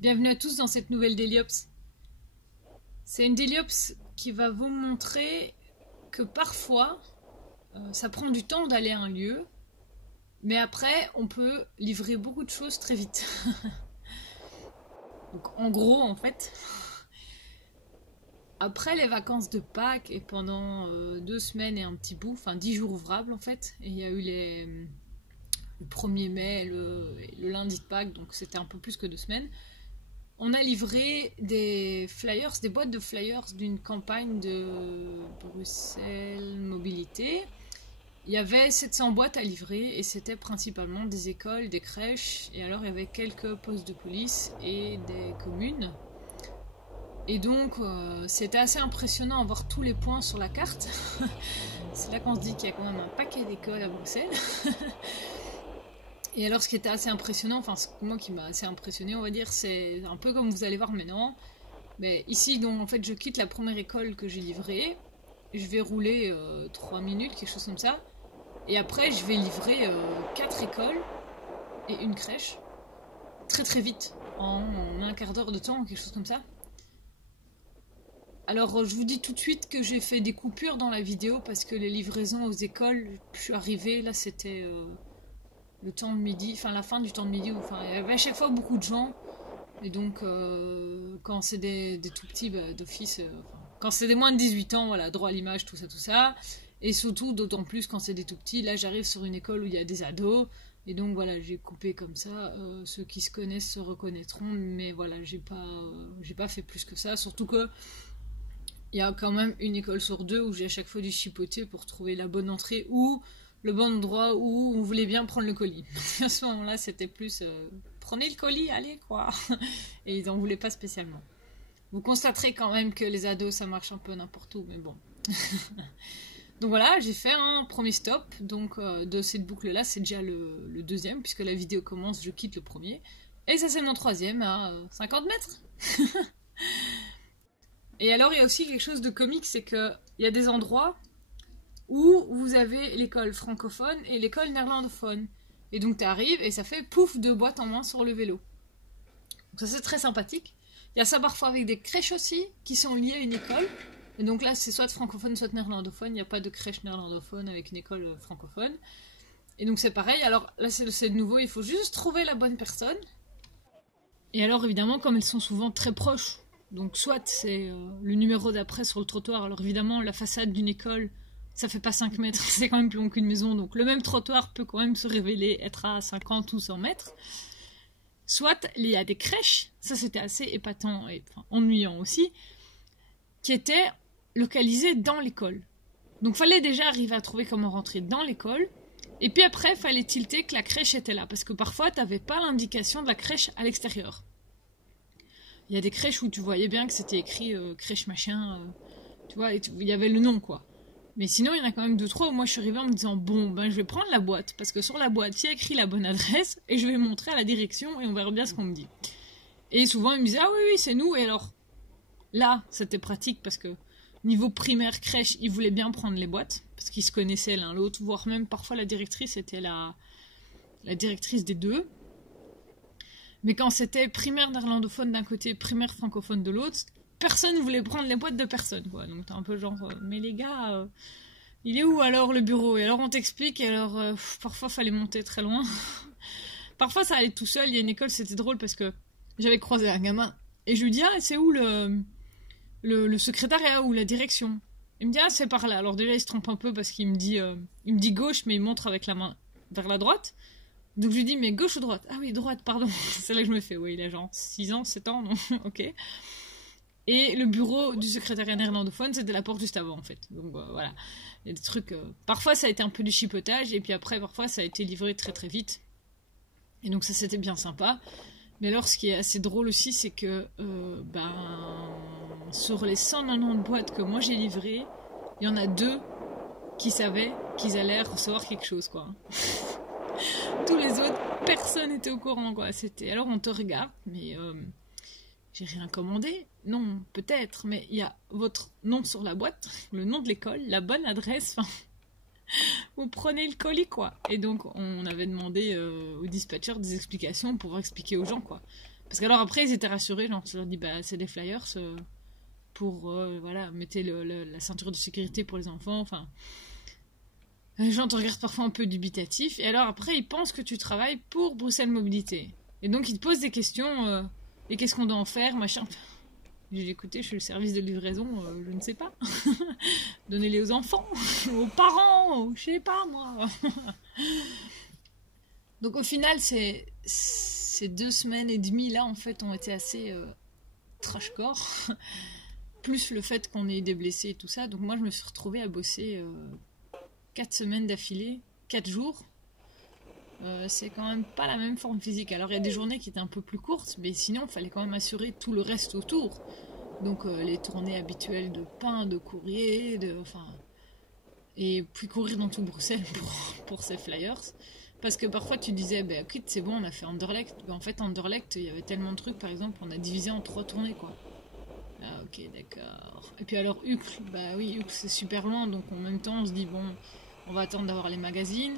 Bienvenue à tous dans cette nouvelle Deliops. C'est une Deliops qui va vous montrer que parfois, ça prend du temps d'aller à un lieu, mais après, on peut livrer beaucoup de choses très vite. Donc, en gros, en fait, après les vacances de Pâques et pendant 2 semaines et un petit bout, enfin 10 jours ouvrables en fait, et il y a eu le 1er mai et le lundi de Pâques, donc c'était un peu plus que 2 semaines. On a livré des flyers, des boîtes de flyers d'une campagne de Bruxelles Mobilité. Il y avait 700 boîtes à livrer et c'était principalement des écoles, des crèches, et alors il y avait quelques postes de police et des communes. Et donc c'était assez impressionnant à voir tous les points sur la carte. C'est là qu'on se dit qu'il y a quand même un paquet d'écoles à Bruxelles. Et alors ce qui était assez impressionnant, enfin moi qui m'a assez impressionné on va dire, c'est un peu comme vous allez voir maintenant. Mais ici donc en fait je quitte la première école que j'ai livrée, je vais rouler 3 minutes, quelque chose comme ça. Et après je vais livrer 4 écoles et une crèche, très très vite, en un quart d'heure de temps, quelque chose comme ça. Alors je vous dis tout de suite que j'ai fait des coupures dans la vidéo parce que les livraisons aux écoles, je suis arrivée, là c'était le temps de midi, enfin la fin du temps de midi, enfin il y avait à chaque fois beaucoup de gens, et donc quand c'est des tout petits, bah, d'office, quand c'est des moins de 18 ans, voilà, droit à l'image, tout ça, et surtout d'autant plus quand c'est des tout petits, là j'arrive sur une école où il y a des ados, et donc voilà, j'ai coupé comme ça, ceux qui se connaissent se reconnaîtront, mais voilà, j'ai pas fait plus que ça, surtout que il y a quand même une école sur deux où j'ai à chaque fois dû chipoter pour trouver la bonne entrée ou le bon endroit où on voulait bien prendre le colis. À ce moment-là, c'était plus prenez le colis, allez quoi. Et ils n'en voulaient pas spécialement. Vous constaterez quand même que les ados, ça marche un peu n'importe où, mais bon. Donc voilà, j'ai fait un premier stop. Donc de cette boucle-là, c'est déjà le deuxième, puisque la vidéo commence, je quitte le premier. Et ça, c'est mon troisième à 50 mètres. Et alors, il y a aussi quelque chose de comique, c'est qu'il y a des endroits où vous avez l'école francophone et l'école néerlandophone. Et donc tu arrives et ça fait pouf, 2 boîtes en moins sur le vélo. Donc ça c'est très sympathique. Il y a ça parfois avec des crèches aussi qui sont liées à une école. Et donc là c'est soit francophone soit néerlandophone. Il n'y a pas de crèche néerlandophone avec une école francophone. Et donc c'est pareil. Alors là c'est de nouveau, il faut juste trouver la bonne personne. Et alors évidemment comme elles sont souvent très proches, donc soit c'est le numéro d'après sur le trottoir. Alors évidemment la façade d'une école, ça fait pas 5 mètres, c'est quand même plus long qu'une maison, donc le même trottoir peut quand même se révéler être à 50 ou 100 mètres. Soit il y a des crèches, ça c'était assez épatant et enfin, ennuyant aussi, qui étaient localisées dans l'école. Donc fallait déjà arriver à trouver comment rentrer dans l'école, et puis après fallait tilter que la crèche était là, parce que parfois t'avais pas l'indication de la crèche à l'extérieur. Il y a des crèches où tu voyais bien que c'était écrit crèche machin, tu vois, il y avait le nom quoi. Mais sinon, il y en a quand même 2-3 où moi je suis arrivée en me disant bon, ben je vais prendre la boîte parce que sur la boîte il y a écrit la bonne adresse et je vais montrer à la direction et on verra bien ce qu'on me dit. Et souvent ils me disaient ah oui, oui, c'est nous. Et alors là, c'était pratique parce que niveau primaire crèche, ils voulaient bien prendre les boîtes parce qu'ils se connaissaient l'un l'autre, voire même parfois la directrice était la directrice des deux. Mais quand c'était primaire néerlandophone d'un côté, primaire francophone de l'autre, personne ne voulait prendre les boîtes de personne, quoi. Donc t'es un peu genre, mais les gars, il est où alors le bureau? Et alors on t'explique, et alors parfois fallait monter très loin. Parfois ça allait tout seul. Il y a une école, c'était drôle parce que j'avais croisé un gamin et je lui dis ah c'est où le secrétariat ou la direction? Il me dit ah c'est par là. Alors déjà il se trompe un peu parce qu'il me dit gauche mais il montre avec la main vers la droite. Donc je lui dis mais gauche ou droite? Ah oui droite pardon. C'est là que je me fais ouais il a genre 6 ans 7 ans non ok. Et le bureau du secrétariat néerlandophone, c'était la porte juste avant, en fait. Donc voilà, il y a des trucs... Parfois, ça a été un peu du chipotage, et puis après, parfois, ça a été livré très très vite. Et donc ça, c'était bien sympa. Mais alors, ce qui est assez drôle aussi, c'est que sur les 190 boîtes que moi j'ai livrées, il y en a 2 qui savaient qu'ils allaient recevoir quelque chose, quoi. Tous les autres, personne n'était au courant, quoi. C'était... Alors, on te regarde, mais... j'ai rien commandé? Non, peut-être, mais il y a votre nom sur la boîte, le nom de l'école, la bonne adresse, enfin, vous prenez le colis, quoi. Et donc, on avait demandé au dispatcher des explications pour expliquer aux gens, quoi. Parce qu'alors après, ils étaient rassurés, genre, je leur dis, bah, c'est des flyers pour, voilà, mettez la ceinture de sécurité pour les enfants, enfin... Les gens te regardent parfois un peu dubitatif, et alors après, ils pensent que tu travailles pour Bruxelles Mobilité. Et donc, ils te posent des questions, et qu'est-ce qu'on doit en faire, machin... J'ai dit, écoutez, je suis le service de livraison, je ne sais pas. Donnez-les aux enfants, aux parents, je sais pas, moi. Donc au final, ces 2 semaines et demie là, en fait, ont été assez trash-core. Plus le fait qu'on ait eu des blessés et tout ça. Donc moi, je me suis retrouvée à bosser 4 semaines d'affilée, 4 jours. C'est quand même pas la même forme physique. Alors il y a des journées qui étaient un peu plus courtes, mais sinon il fallait quand même assurer tout le reste autour. Donc les tournées habituelles de pain, de courrier, et puis courir dans tout Bruxelles pour ces flyers. Parce que parfois tu disais, bah écoute, c'est bon, on a fait Anderlecht. Bah, en fait, Anderlecht, il y avait tellement de trucs, par exemple, on a divisé en 3 tournées, quoi. Ah ok, d'accord. Et puis alors Uccle, bah oui, Uccle c'est super loin, donc en même temps on se dit, bon, on va attendre d'avoir les magazines.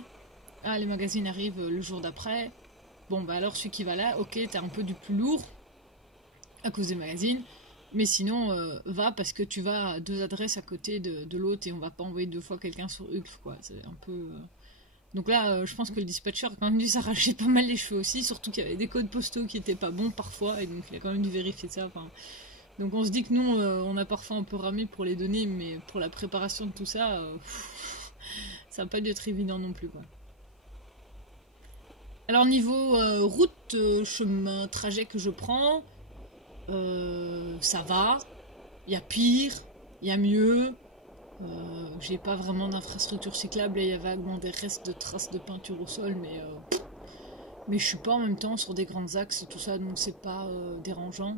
Ah, les magazines arrivent le jour d'après. Bon, bah alors celui qui va là, ok, t'as un peu du plus lourd à cause des magazines. Mais sinon, va parce que tu vas à 2 adresses à côté de l'autre et on va pas envoyer 2 fois quelqu'un sur Uccle, quoi. C'est un peu... Donc là, je pense que le dispatcher a quand même dû s'arracher pas mal les cheveux aussi, surtout qu'il y avait des codes postaux qui étaient pas bons parfois, et donc il a quand même dû vérifier ça. Enfin, donc on se dit que nous, on a parfois un peu ramé pour les données, mais pour la préparation de tout ça, ça n'a pas dû être évident non plus, quoi. Alors niveau route, chemin, trajet que je prends, ça va. Il y a pire, il y a mieux. J'ai pas vraiment d'infrastructure cyclable et il y a vaguement des restes de traces de peinture au sol, mais je suis pas en même temps sur des grands axes et tout ça, donc c'est pas dérangeant.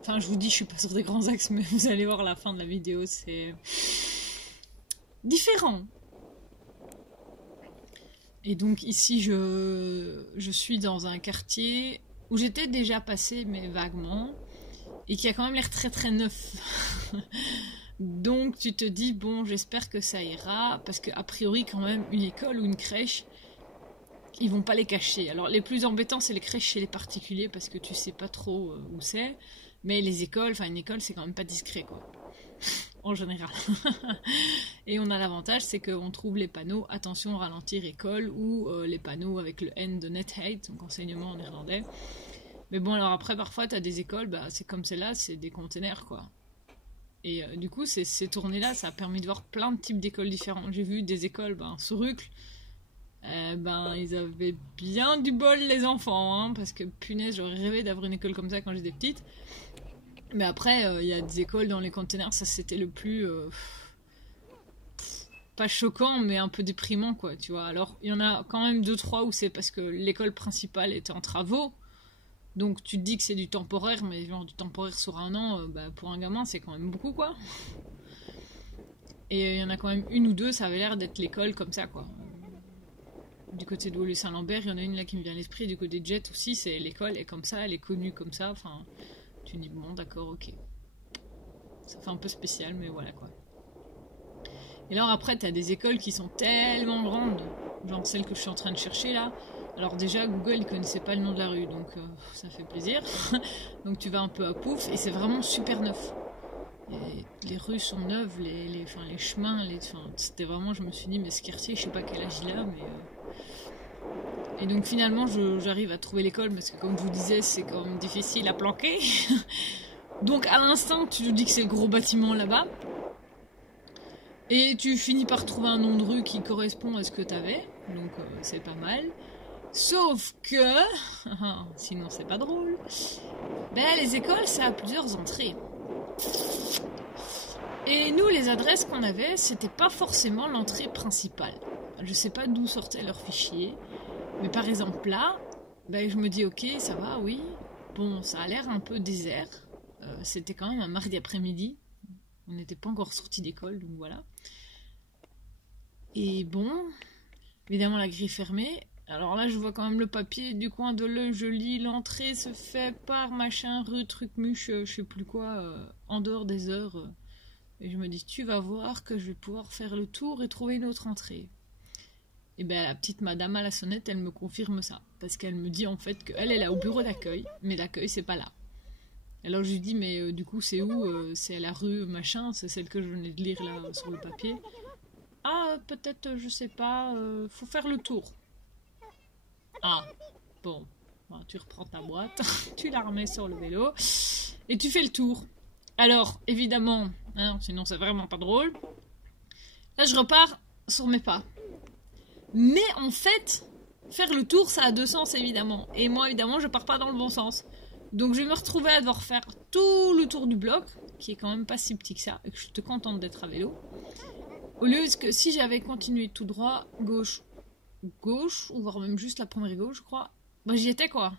Enfin, je vous dis, je suis pas sur des grands axes, mais vous allez voir à la fin de la vidéo, c'est différent. Et donc ici, je suis dans un quartier où j'étais déjà passée, mais vaguement, et qui a quand même l'air très très neuf. Donc tu te dis, bon, j'espère que ça ira, parce qu'a priori quand même, une école ou une crèche, ils vont pas les cacher. Alors les plus embêtants, c'est les crèches chez les particuliers, parce que tu sais pas trop où c'est, mais les écoles, enfin une école, c'est quand même pas discret, quoi. En général. Et on a l'avantage, c'est qu'on trouve les panneaux attention ralentir école ou les panneaux avec le N de net hate, donc enseignement en néerlandais. Mais bon, alors après, parfois, t'as des écoles, bah, c'est comme celle-là, c'est des containers, quoi. Et du coup, ces tournées-là, ça a permis de voir plein de types d'écoles différentes. J'ai vu des écoles, sur Uccle, ils avaient bien du bol, les enfants, hein, parce que punaise, j'aurais rêvé d'avoir une école comme ça quand j'étais petite. Mais après, il y a des écoles dans les containers, ça c'était le plus... pas choquant, mais un peu déprimant, quoi, tu vois. Alors, il y en a quand même 2-3 où c'est parce que l'école principale était en travaux. Donc, tu te dis que c'est du temporaire, mais genre du temporaire sur 1 an, pour un gamin, c'est quand même beaucoup, quoi. Et il y en a quand même 1 ou 2, ça avait l'air d'être l'école comme ça, quoi. Du côté de Woluwe-Saint-Lambert, il y en a une là qui me vient à l'esprit. Du côté de Jet aussi, c'est l'école est comme ça, elle est connue comme ça. Enfin, tu dis, bon, d'accord, ok. Ça fait un peu spécial, mais voilà, quoi. Et alors après, t'as des écoles qui sont tellement grandes, genre celle que je suis en train de chercher là. Alors déjà, Google, il connaissait pas le nom de la rue, donc ça fait plaisir. Donc tu vas un peu à pouf, et c'est vraiment super neuf. Et les rues sont neuves, les chemins, c'était vraiment, je me suis dit, mais ce quartier, je sais pas quel âge il a, mais... Et donc finalement, j'arrive à trouver l'école, parce que comme je vous disais, c'est quand même difficile à planquer. Donc à l'instant, tu te dis que c'est le gros bâtiment là-bas. Et tu finis par trouver un nom de rue qui correspond à ce que t'avais, donc c'est pas mal. Sauf que, sinon c'est pas drôle, les écoles ça a plusieurs entrées. Et nous les adresses qu'on avait, c'était pas forcément l'entrée principale. Je sais pas d'où sortaient leurs fichiers, mais par exemple là, je me dis ok ça va, oui, bon ça a l'air un peu désert, c'était quand même un mardi après-midi. On n'était pas encore sortis d'école, donc voilà. Et bon, évidemment la grille fermée. Alors là, je vois quand même le papier du coin de l'œil, je lis, l'entrée se fait par machin, rue, truc, muche, je sais plus quoi, en dehors des heures. Et je me dis, tu vas voir que je vais pouvoir faire le tour et trouver une autre entrée. Et la petite madame à la sonnette, elle me confirme ça. parce qu'elle me dit en fait qu'elle est là au bureau d'accueil, mais l'accueil c'est pas là. Alors je lui dis mais du coup c'est où? C'est à la rue machin, c'est celle que je venais de lire là sur le papier. Ah peut-être je sais pas, faut faire le tour. Ah bon, tu reprends ta boîte, tu la remets sur le vélo et tu fais le tour. Alors évidemment, hein, sinon c'est vraiment pas drôle. Là je repars sur mes pas. Mais en fait, faire le tour, ça a deux sens, évidemment. Et moi, évidemment, je pars pas dans le bon sens. Donc, je vais me retrouver à devoir faire tout le tour du bloc, qui est quand même pas si petit que ça, et que je suis contente d'être à vélo. Au lieu que si j'avais continué tout droit, gauche, ou voire même juste la première gauche, je crois, bah j'y étais, quoi.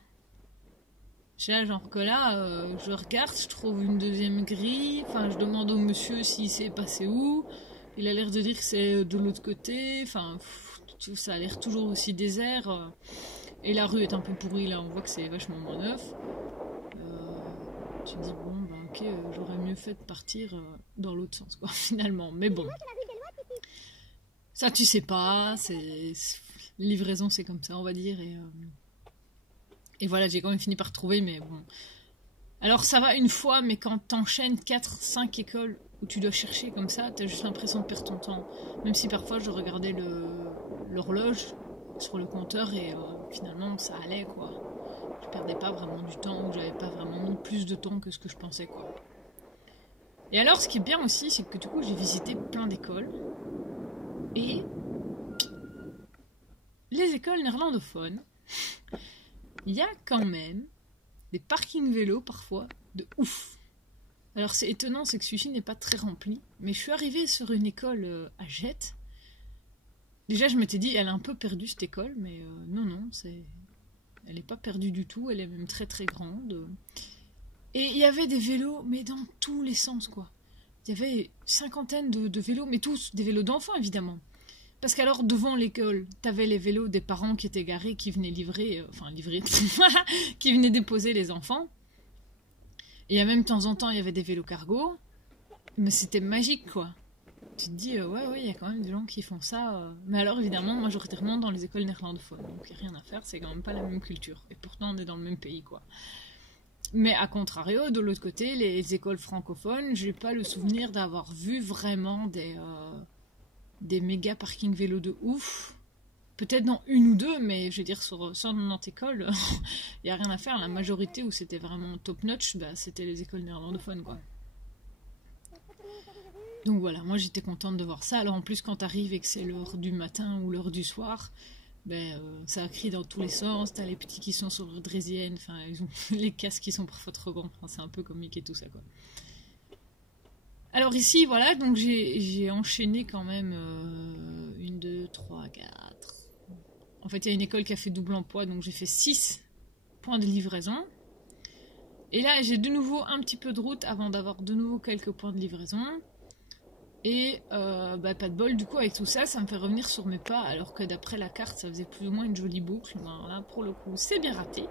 J'ai genre que là, je regarde, je trouve une deuxième grille, enfin, je demande au monsieur s'il s'est passé où. Il a l'air de dire que c'est de l'autre côté, enfin... ça a l'air toujours aussi désert. Et la rue est un peu pourrie, là, on voit que c'est vachement moins neuf. Tu te dis, bon, bah ok, j'aurais mieux fait de partir dans l'autre sens, quoi, finalement. Mais bon. Ça, tu sais pas, livraison, c'est comme ça, on va dire. Et voilà, j'ai quand même fini par trouver, mais bon. Alors, ça va une fois, mais quand t'enchaînes 4-5 écoles où tu dois chercher comme ça, t'as juste l'impression de perdre ton temps. Même si parfois je regardais l'horloge sur le compteur et finalement ça allait, quoi. Je perdais pas vraiment du temps, ou j'avais pas vraiment mis plus de temps que ce que je pensais, quoi. Et alors ce qui est bien aussi, c'est que du coup j'ai visité plein d'écoles et les écoles néerlandophones, il y a quand même des parkings vélos parfois de ouf. Alors c'est étonnant, c'est que celui-ci n'est pas très rempli, mais je suis arrivée sur une école à Jette. Déjà je m'étais dit, elle est un peu perdue cette école, mais non, elle n'est pas perdue du tout, elle est même très très grande. Et il y avait des vélos, mais dans tous les sens, quoi. Il y avait une cinquantaine de vélos, mais tous des vélos d'enfants évidemment. Parce qu'alors devant l'école, t'avais les vélos des parents qui étaient garés, qui venaient livrer, qui venaient déposer les enfants. Et même de temps en temps, il y avait des vélos cargo. Mais c'était magique, quoi. Tu te dis, ouais, il y a quand même des gens qui font ça. Mais alors, évidemment, majoritairement dans les écoles néerlandophones. Donc, il n'y a rien à faire, c'est quand même pas la même culture. Et pourtant, on est dans le même pays, quoi. Mais à contrario, de l'autre côté, les écoles francophones, j'ai pas le souvenir d'avoir vu vraiment des méga parking vélos de ouf. Peut-être dans une ou deux, mais je veux dire, sur 190 écoles, il n'y a rien à faire. La majorité où c'était vraiment top-notch, bah, c'était les écoles néerlandophones, quoi. Donc voilà, moi j'étais contente de voir ça. Alors en plus, quand t'arrives et que c'est l'heure du matin ou l'heure du soir, ben, ça crie dans tous les sens. T'as les petits qui sont sur leur draisienne, enfin, ils ont les casques qui sont parfois trop grands. Enfin, c'est un peu comique et tout ça, quoi. Alors ici, voilà, donc j'ai enchaîné quand même 1, 2, 3, 4. En fait, il y a une école qui a fait double emploi, donc j'ai fait 6 points de livraison. Et là, j'ai de nouveau un petit peu de route avant d'avoir de nouveau quelques points de livraison. Et pas de bol, du coup, avec tout ça, ça me fait revenir sur mes pas, alors que d'après la carte, ça faisait plus ou moins une jolie boucle. Ben, là, pour le coup, c'est bien raté.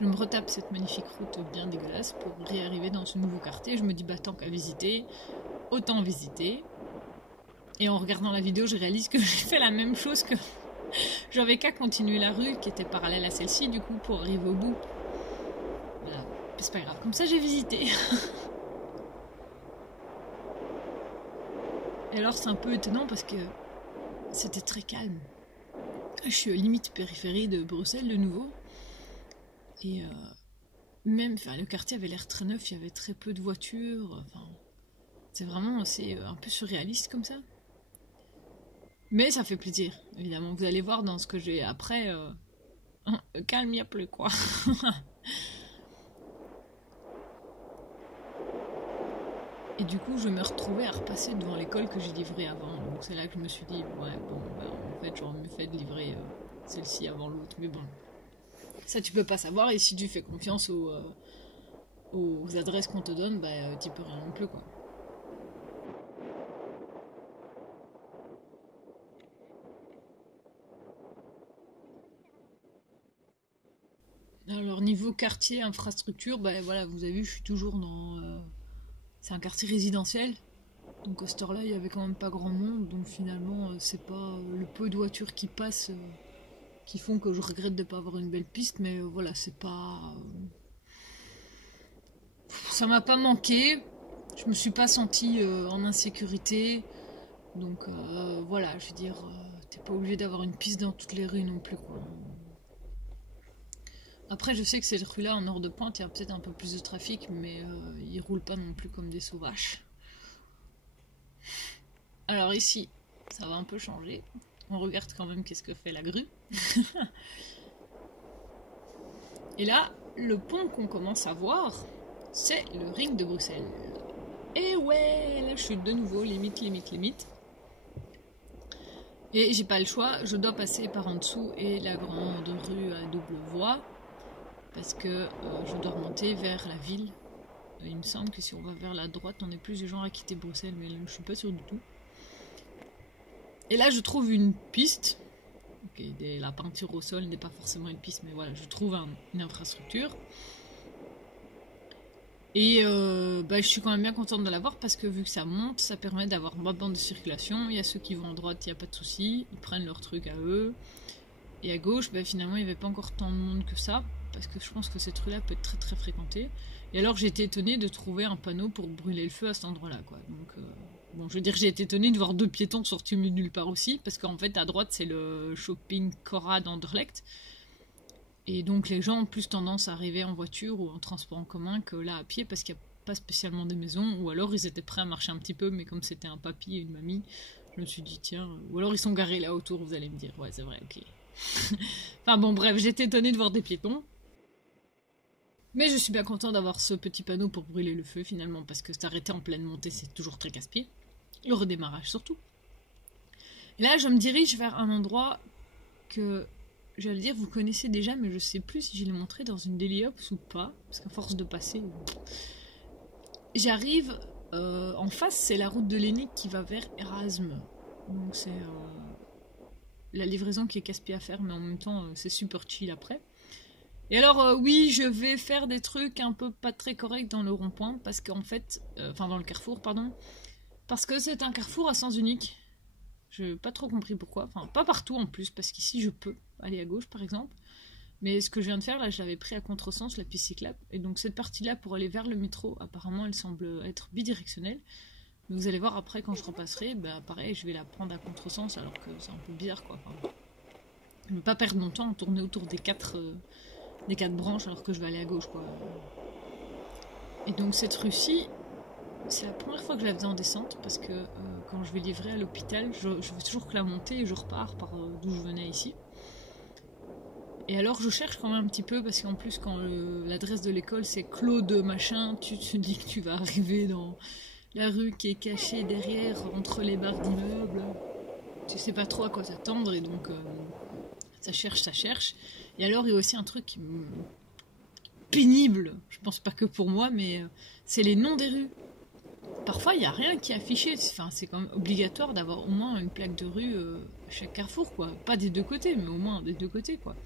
Je me retape cette magnifique route bien dégueulasse pour réarriver dans ce nouveau quartier. Je me dis, bah tant qu'à visiter, autant visiter. Et en regardant la vidéo, je réalise que j'ai fait la même chose, que j'avais qu'à continuer la rue qui était parallèle à celle-ci, du coup, pour arriver au bout. Voilà, c'est pas grave, comme ça j'ai visité. Et alors c'est un peu étonnant parce que c'était très calme. Je suis limite périphérie de Bruxelles de nouveau. Et même, enfin, le quartier avait l'air très neuf, il y avait très peu de voitures. Enfin, c'est vraiment un peu surréaliste comme ça. Mais ça fait plaisir, évidemment. Vous allez voir dans ce que j'ai après. Calme, il n'y a plus, quoi. Et du coup, je me retrouvais à repasser devant l'école que j'ai livrée avant. Donc c'est là que je me suis dit, ouais, bon, bah, en fait, j'aurais mieux fait de livrer celle-ci avant l'autre. Mais bon, ça tu peux pas savoir. Et si tu fais confiance aux adresses qu'on te donne, bah, tu peux rien non plus, quoi. Alors niveau quartier, infrastructure, bah voilà, vous avez vu, je suis toujours dans... c'est un quartier résidentiel. Donc à cette heure-là, il y avait quand même pas grand monde. Donc finalement, c'est pas le peu de voitures qui passent, qui font que je regrette de ne pas avoir une belle piste, mais voilà, c'est pas... ça m'a pas manqué, je me suis pas sentie en insécurité, donc voilà, je veux dire, t'es pas obligé d'avoir une piste dans toutes les rues non plus, quoi. Après, je sais que cette rue-là, en nord de Pointe, il y a peut-être un peu plus de trafic, mais ils roulent pas non plus comme des sauvages. Alors ici, ça va un peu changer. On regarde quand même qu'est-ce que fait la grue. Et là, le pont qu'on commence à voir, c'est le ring de Bruxelles. Et ouais, là je suis de nouveau, limite. Et j'ai pas le choix, je dois passer par en dessous et la grande rue à double voie. Parce que je dois remonter vers la ville. Il me semble que si on va vers la droite, on est plus du genre à quitter Bruxelles, mais là, je suis pas sûre du tout. Et là, je trouve une piste. Okay, la peinture au sol n'est pas forcément une piste, mais voilà, je trouve une infrastructure. Et je suis quand même bien contente de l'avoir parce que vu que ça monte, ça permet d'avoir une bonne bande de circulation. Il y a ceux qui vont à droite, il n'y a pas de souci, ils prennent leur truc à eux. Et à gauche, finalement, il n'y avait pas encore tant de monde que ça. Parce que je pense que cette rue-là peut être très très fréquentée. Et alors j'ai été étonnée de trouver un panneau pour brûler le feu à cet endroit-là, quoi. Donc, bon, je veux dire, j'ai été étonnée de voir 2 piétons sortis de nulle part aussi, parce qu'en fait, à droite, c'est le shopping Cora d'Anderlecht. Et donc les gens ont plus tendance à arriver en voiture ou en transport en commun que là à pied, parce qu'il n'y a pas spécialement des maisons, ou alors ils étaient prêts à marcher un petit peu, mais comme c'était un papy et une mamie, je me suis dit, tiens, ou alors ils sont garés là autour, vous allez me dire, ouais, c'est vrai, ok. Enfin bon, bref, j'étais étonnée de voir des piétons. Mais je suis bien content d'avoir ce petit panneau pour brûler le feu finalement, parce que s'arrêter en pleine montée, c'est toujours très casse-pied. Le redémarrage surtout. Et là, je me dirige vers un endroit que, j'allais dire, vous connaissez déjà, mais je sais plus si je l'ai montré dans une Daily Ops ou pas, parce qu'à force de passer... J'arrive, en face, c'est la route de Lénique qui va vers Erasme. Donc c'est la livraison qui est casse-pied à faire, mais en même temps, c'est super chill après. Et alors, oui, je vais faire des trucs un peu pas très corrects dans le rond-point, parce qu'en fait... Enfin, dans le carrefour, pardon. Parce que c'est un carrefour à sens unique. Je n'ai pas trop compris pourquoi. Enfin, pas partout en plus, parce qu'ici, je peux aller à gauche, par exemple. Mais ce que je viens de faire, là, je l'avais pris à contresens, la piste cyclable. Et donc, cette partie-là, pour aller vers le métro, apparemment, elle semble être bidirectionnelle. Vous allez voir après, quand je repasserai, pareil, je vais la prendre à contresens, alors que c'est un peu bizarre, quoi. Enfin, je ne vais pas perdre mon temps à tourner autour des quatre branches alors que je vais aller à gauche, quoi. Et donc cette rue-ci, c'est la première fois que je la faisais en descente, parce que quand je vais livrer à l'hôpital, je fais toujours que la montée et je repars par d'où je venais ici. Et alors je cherche quand même un petit peu, parce qu'en plus quand l'adresse de l'école c'est Claude machin, tu te dis que tu vas arriver dans la rue qui est cachée derrière, entre les barres d'immeubles. Tu sais pas trop à quoi t'attendre, et donc ça cherche. Et alors il y a aussi un truc pénible, je pense pas que pour moi, mais c'est les noms des rues. Parfois il n'y a rien qui est affiché, enfin, c'est quand même obligatoire d'avoir au moins une plaque de rue à chaque carrefour, quoi. Pas des deux côtés, mais au moins des deux côtés, quoi.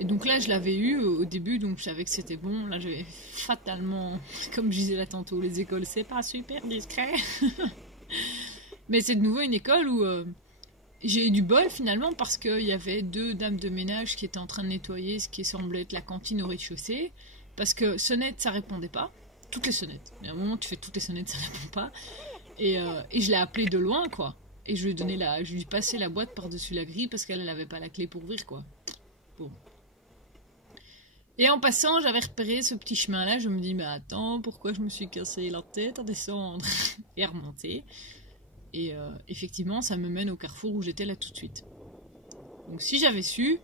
Et donc là je l'avais eu au début, donc je savais que c'était bon. Là j'avais fatalement, comme je disais là tantôt, les écoles c'est pas super discret. Mais c'est de nouveau une école où j'ai eu du bol finalement, parce qu'il y avait 2 dames de ménage qui étaient en train de nettoyer ce qui semblait être la cantine au rez-de-chaussée, parce que sonnette ça répondait pas, toutes les sonnettes, mais à un moment tu fais toutes les sonnettes ça répond pas, et je l'ai appelée de loin, quoi, et je lui ai passé la boîte par-dessus la grille parce qu'elle n'avait pas la clé pour ouvrir, quoi. Bon. Et en passant, j'avais repéré ce petit chemin-là, je me dis, mais attends, pourquoi je me suis cassé la tête à descendre et à remonter. Et effectivement, ça me mène au carrefour où j'étais là tout de suite. Donc si j'avais su,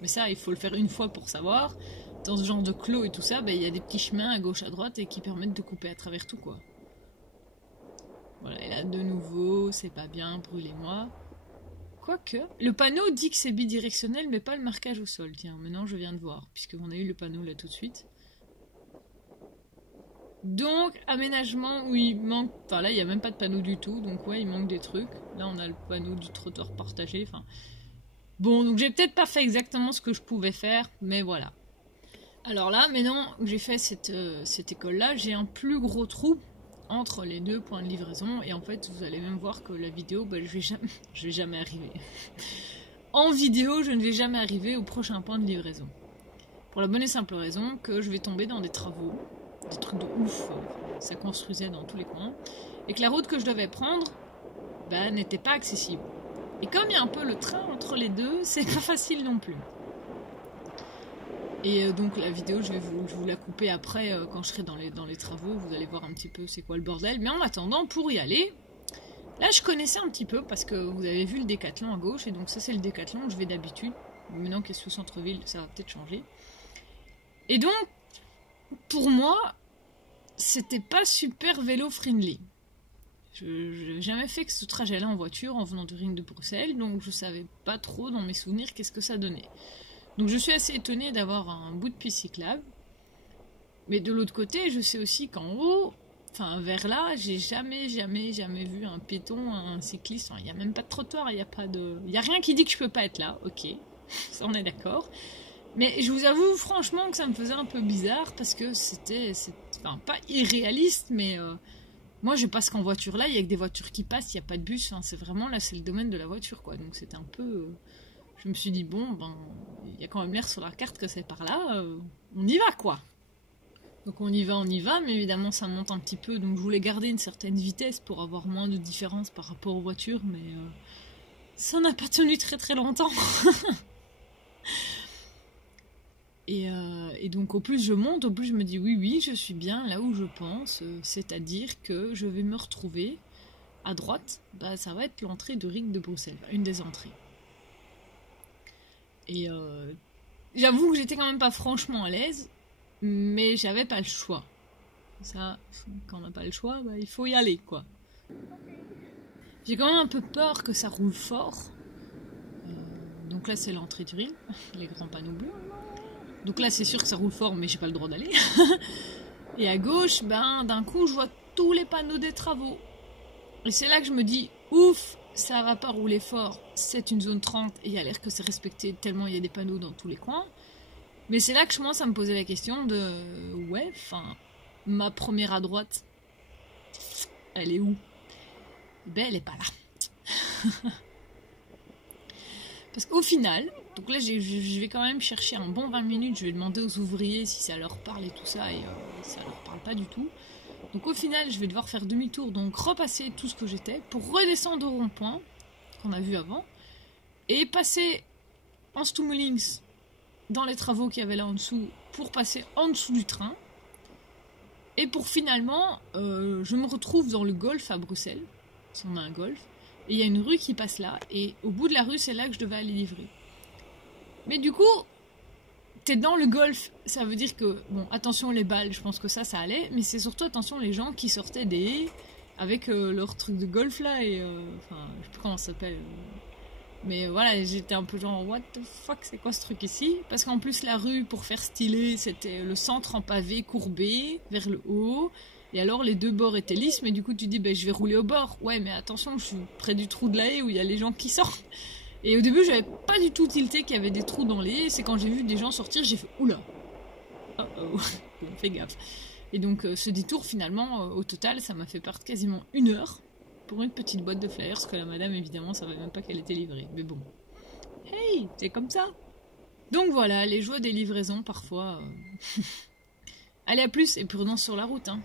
mais ça, il faut le faire une fois pour savoir, dans ce genre de clos et tout ça, il y a des petits chemins à gauche, à droite, et qui permettent de couper à travers tout, quoi. Voilà, et là, de nouveau, c'est pas bien, brûlez-moi. Quoique, le panneau dit que c'est bidirectionnel, mais pas le marquage au sol. Tiens, maintenant je viens de voir, puisqu'on a eu le panneau là tout de suite. Donc, aménagement où il manque... Enfin là, il n'y a même pas de panneau du tout, donc ouais, il manque des trucs. Là, on a le panneau du trottoir partagé, enfin... Bon, donc j'ai peut-être pas fait exactement ce que je pouvais faire, mais voilà. Alors là, maintenant que j'ai fait cette école-là, j'ai un plus gros trou entre les 2 points de livraison, et en fait, vous allez même voir que la vidéo, je vais jamais arriver. en vidéo, je ne vais jamais arriver au prochain point de livraison. Pour la bonne et simple raison que je vais tomber dans des travaux, des trucs de ouf, ça construisait dans tous les coins, et que la route que je devais prendre n'était pas accessible. Et comme il y a un peu le train entre les deux, c'est pas facile non plus. Et donc la vidéo, je vais vous la couper après, quand je serai dans les travaux, vous allez voir un petit peu c'est quoi le bordel. Mais en attendant, pour y aller, là je connaissais un petit peu, parce que vous avez vu le Décathlon à gauche, et donc ça c'est le Décathlon où je vais d'habitude. Maintenant qu'il est sous centre-ville, ça va peut-être changer. Et donc, pour moi, c'était pas super vélo-friendly. Je n'avais jamais fait que ce trajet-là en voiture en venant du ring de Bruxelles, donc je savais pas trop dans mes souvenirs qu'est-ce que ça donnait. Donc je suis assez étonnée d'avoir un bout de piste cyclable. Mais de l'autre côté, je sais aussi qu'en haut, enfin vers là, j'ai jamais vu un piéton, un cycliste. Enfin, il n'y a même pas de trottoir, il y a rien qui dit que je peux pas être là, ok, ça on est d'accord. Mais je vous avoue franchement que ça me faisait un peu bizarre parce que c'était enfin, pas irréaliste, mais moi je passe qu'en voiture là, il y a que des voitures qui passent, il n'y a pas de bus, enfin, c'est vraiment là, c'est le domaine de la voiture quoi. Donc c'était un peu. Je me suis dit, bon, il y a quand même l'air sur la carte que c'est par là, on y va quoi. Donc on y va, mais évidemment ça monte un petit peu, donc je voulais garder une certaine vitesse pour avoir moins de différence par rapport aux voitures, mais ça n'a pas tenu très très longtemps. Et donc au plus je monte, au plus je me dis oui, je suis bien là où je pense, c'est-à-dire que je vais me retrouver à droite, ça va être l'entrée de Ring de Bruxelles, une des entrées. Et j'avoue que j'étais quand même pas franchement à l'aise, mais j'avais pas le choix. Ça, quand on n'a pas le choix, il faut y aller quoi. J'ai quand même un peu peur que ça roule fort. Donc là c'est l'entrée du ring, les grands panneaux bleus. Donc là c'est sûr que ça roule fort, mais j'ai pas le droit d'aller. Et à gauche, d'un coup je vois tous les panneaux des travaux. Et c'est là que je me dis, ouf, ça va pas rouler fort, c'est une zone 30 et il y a l'air que c'est respecté tellement il y a des panneaux dans tous les coins. Mais c'est là que je commence à me poser la question de, ma première à droite, elle est où? Elle est pas là. Parce qu'au final, donc là je vais quand même chercher un bon 20 minutes, je vais demander aux ouvriers si ça leur parle et tout ça, et ça leur parle pas du tout. Donc au final, je vais devoir faire demi-tour, donc repasser tout ce que j'étais, pour redescendre au rond-point, qu'on a vu avant, et passer en Stummelings, dans les travaux qu'il y avait là en dessous, pour passer en dessous du train, et pour finalement, je me retrouve dans le golf à Bruxelles, si on a un golf, et il y a une rue qui passe là, et au bout de la rue, c'est là que je devais aller livrer. Mais du coup, t'es dans le golf, ça veut dire que, bon, attention les balles, je pense que ça allait, mais c'est surtout attention les gens qui sortaient des haies avec leur truc de golf là, et enfin, je sais plus comment ça s'appelle, mais voilà, j'étais un peu genre, what the fuck, c'est quoi ce truc ici? Parce qu'en plus la rue, pour faire stylé, c'était le centre en pavé courbé vers le haut, et alors les deux bords étaient lisses, mais du coup tu dis, je vais rouler au bord, ouais mais attention, je suis près du trou de la haie où il y a les gens qui sortent. Et au début, j'avais pas du tout tilté qu'il y avait des trous dans les haies. C'est quand j'ai vu des gens sortir, j'ai fait oula. Oh oh, fais gaffe. Et donc, ce détour, finalement, au total, ça m'a fait perdre quasiment 1 heure pour une petite boîte de flyers, parce que la madame, évidemment, savait même pas qu'elle était livrée. Mais bon. Hey, c'est comme ça. Donc voilà, les joies des livraisons, parfois. Allez, à plus, et prudence sur la route, hein.